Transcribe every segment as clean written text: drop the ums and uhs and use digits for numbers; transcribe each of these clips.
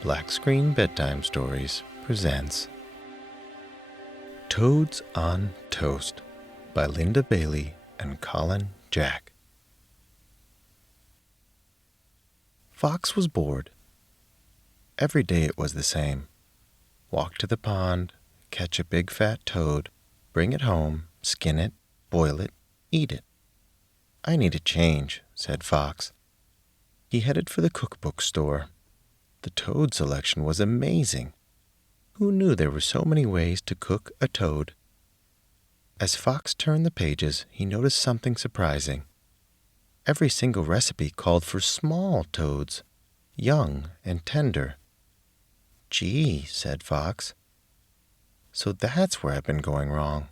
Black Screen Bedtime Stories presents Toads on Toast by Linda Bailey and Colin Jack. Fox was bored. Every day it was the same. Walk to the pond, catch a big fat toad, bring it home, skin it, boil it, eat it. "I need a change," said Fox. He headed for the cookbook store. The toad selection was amazing. Who knew there were so many ways to cook a toad? As Fox turned the pages, he noticed something surprising. Every single recipe called for small toads, young and tender. "Gee," said Fox. "So that's where I've been going wrong."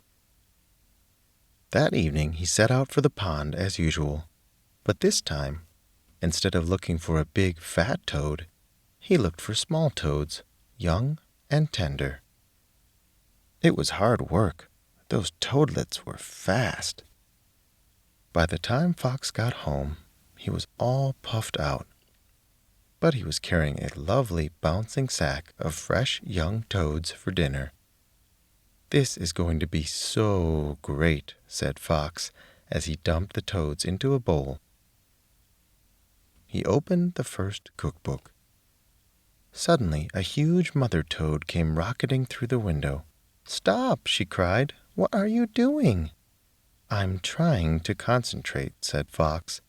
That evening he set out for the pond as usual, but this time, instead of looking for a big fat toad, he looked for small toads, young and tender. It was hard work. Those toadlets were fast. By the time Fox got home, he was all puffed out. But he was carrying a lovely bouncing sack of fresh young toads for dinner. "This is going to be so great," said Fox as he dumped the toads into a bowl. He opened the first cookbook. Suddenly, a huge mother toad came rocketing through the window. "Stop!" she cried. "What are you doing?" "I'm trying to concentrate," said Fox.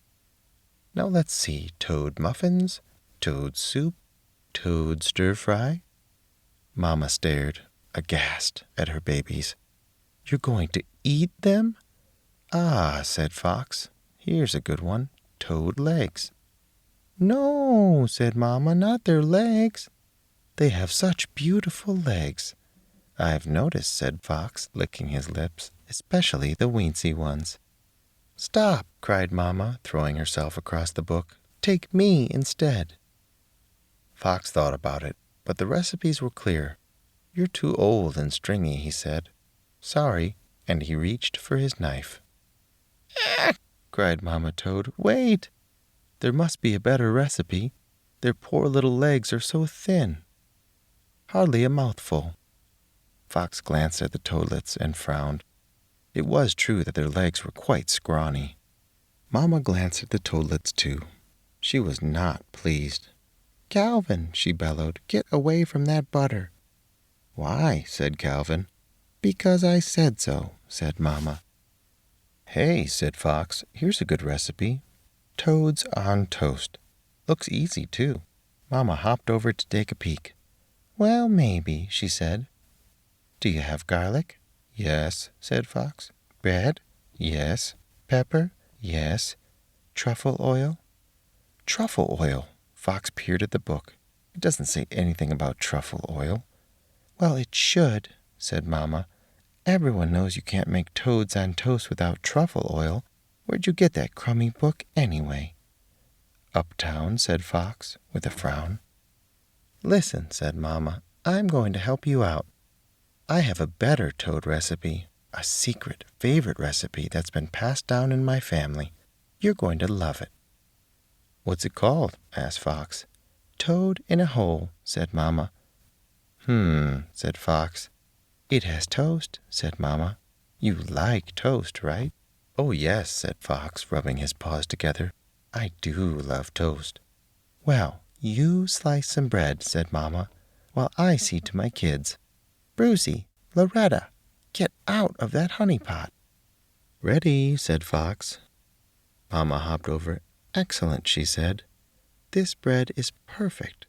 "Now let's see. Toad muffins, toad soup, toad stir-fry." Mama stared, aghast, at her babies. "You're going to eat them?" "Ah," said Fox. "Here's a good one. Toad legs." "No," said Mama, "not their legs. They have such beautiful legs." "I've noticed," said Fox, licking his lips, "especially the weensy ones." "Stop!" cried Mama, throwing herself across the book. "Take me instead." Fox thought about it, but the recipes were clear. "You're too old and stringy," he said. "Sorry," and he reached for his knife. "Ah!" cried Mama Toad. "Wait! There must be a better recipe. Their poor little legs are so thin. Hardly a mouthful." Fox glanced at the toadlets and frowned. It was true that their legs were quite scrawny. Mama glanced at the toadlets too. She was not pleased. "Calvin," she bellowed, "get away from that butter." "Why?" said Calvin. "Because I said so," said Mama. "Hey," said Fox, "here's a good recipe. Toads on toast. Looks easy, too." Mama hopped over to take a peek. "Well, maybe," she said. "Do you have garlic?" "Yes," said Fox. "Bread?" "Yes." "Pepper?" "Yes." "Truffle oil?" "Truffle oil!" Fox peered at the book. "It doesn't say anything about truffle oil." "Well, it should," said Mama. "Everyone knows you can't make toads on toast without truffle oil. Where'd you get that crummy book, anyway?" "Uptown," said Fox, with a frown. "Listen," said Mama, "I'm going to help you out. I have a better toad recipe, a secret favorite recipe that's been passed down in my family. You're going to love it." "What's it called?" asked Fox. "Toad in a hole," said Mama. Said Fox. "It has toast," said Mama. "You like toast, right?" "Oh, yes," said Fox, rubbing his paws together. "I do love toast." "Well, you slice some bread," said Mama, "while I see to my kids. Brucey, Loretta, get out of that honey pot." "Ready," said Fox. Mama hopped over. "Excellent," she said. "This bread is perfect.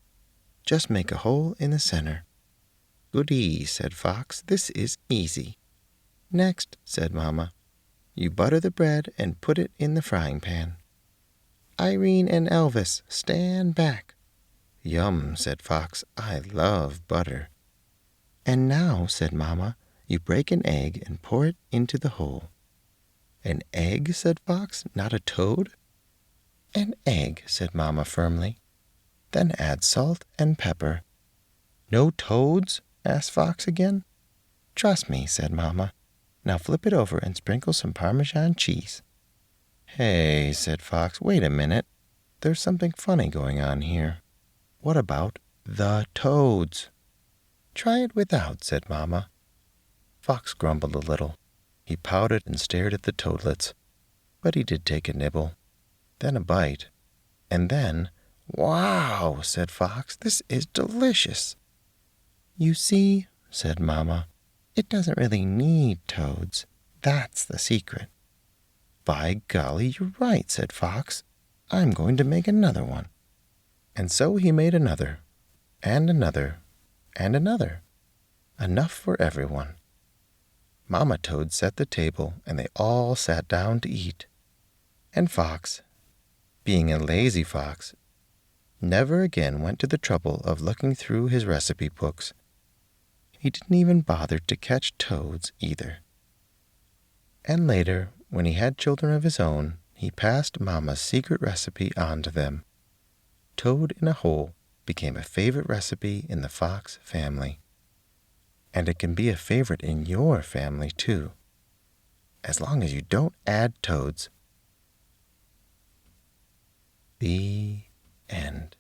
Just make a hole in the center." "Goody," said Fox. "This is easy." "Next," said Mama, "you butter the bread and put it in the frying pan." "Irene and Elvis, stand back." "Yum," said Fox. "I love butter." "And now," said Mama, "you break an egg and pour it into the hole." "An egg?" said Fox. "Not a toad?" "An egg," said Mama firmly. "Then add salt and pepper." "No toads?" asked Fox again. "Trust me," said Mama. "Now flip it over and sprinkle some Parmesan cheese." "Hey," said Fox, "wait a minute. There's something funny going on here. What about the toads. Try it without, said Mamma. Fox grumbled a little. He pouted and stared at the toadlets, but he did take a nibble, then a bite, and then, "Wow," said Fox, "this is delicious." "You see," said Mamma, "it doesn't really need toads. That's the secret." "By golly, you're right," said Fox. "I'm going to make another one." And so he made another, and another, and another, enough for everyone. Mamma Toad set the table, and they all sat down to eat. And Fox, being a lazy fox, never again went to the trouble of looking through his recipe books. He didn't even bother to catch toads either. And later, when he had children of his own, he passed Mamma's secret recipe on to them. Toad in a hole became a favorite recipe in the fox family. And it can be a favorite in your family, too, as long as you don't add toads. The end.